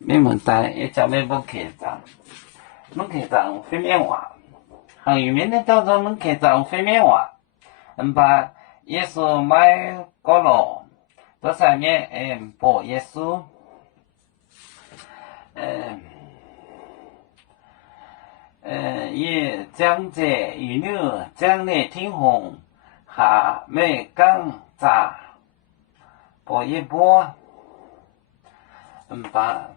闽门台也叫闽客站，闽客站非缅话，汉语名呢叫做闽客站非缅话。把耶稣买过了，这上面播耶稣，也讲者与女讲的天红，下美讲杂播一播，把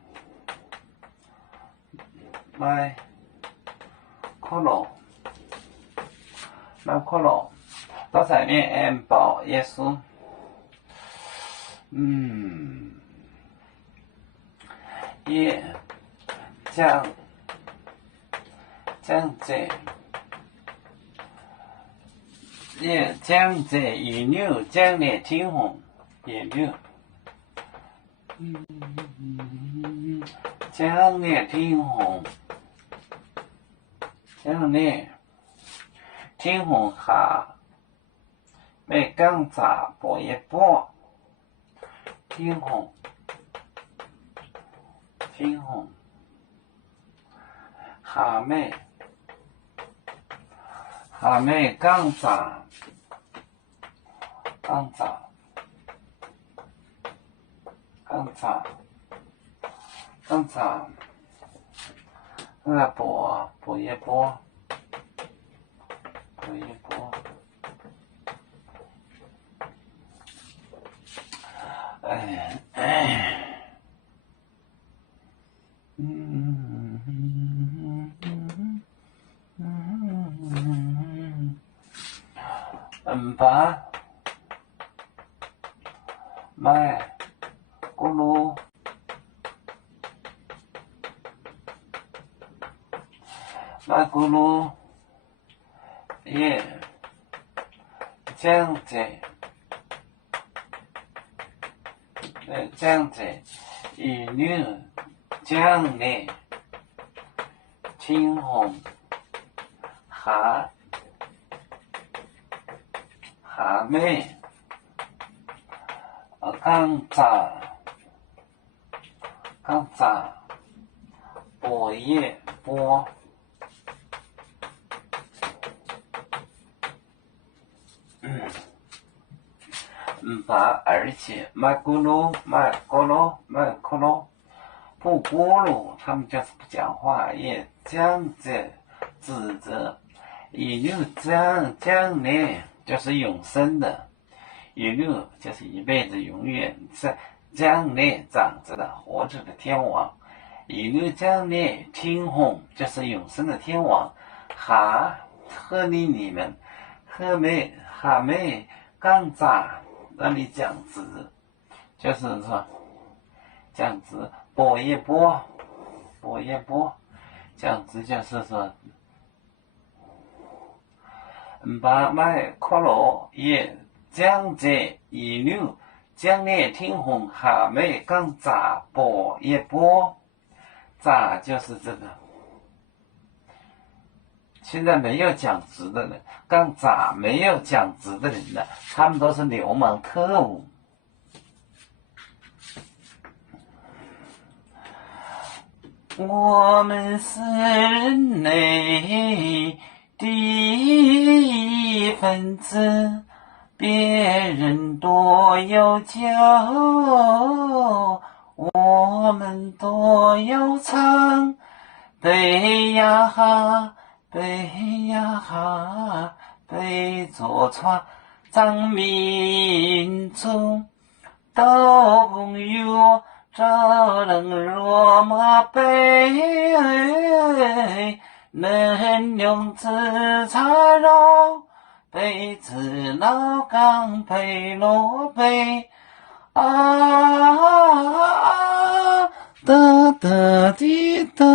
买可乐，买可乐。这上面报耶稣，也讲者，也讲者与女讲的天红，也女，讲的天红，讲的天红下。美讲杂播一播，天红，下美讲杂，那播一播。把买咕噜，也讲者与女讲的天红下美讲杂播一播，把而且买可乐，不锅炉，他们就是不讲话，也讲着指着，一路讲呢就是永生的，一路就是一辈子永远在讲呢长着的活着的天王，一路讲呢天红就是永生的天王，和你们和美刚杂让你讲直，就是说讲直播一播，讲直就是说把买可乐也讲者一路讲的天红下美刚杂播一播，杂就是这个。现在没有讲直的人，刚杂没有讲直的人呢，他们都是流氓特务。我们是人类的一份子，别人多有酒，我们多有唱，背呀哈，背着船，咱民族都有这人罗马背，能用自茶肉，背自老钢背罗背，哒哒滴哒。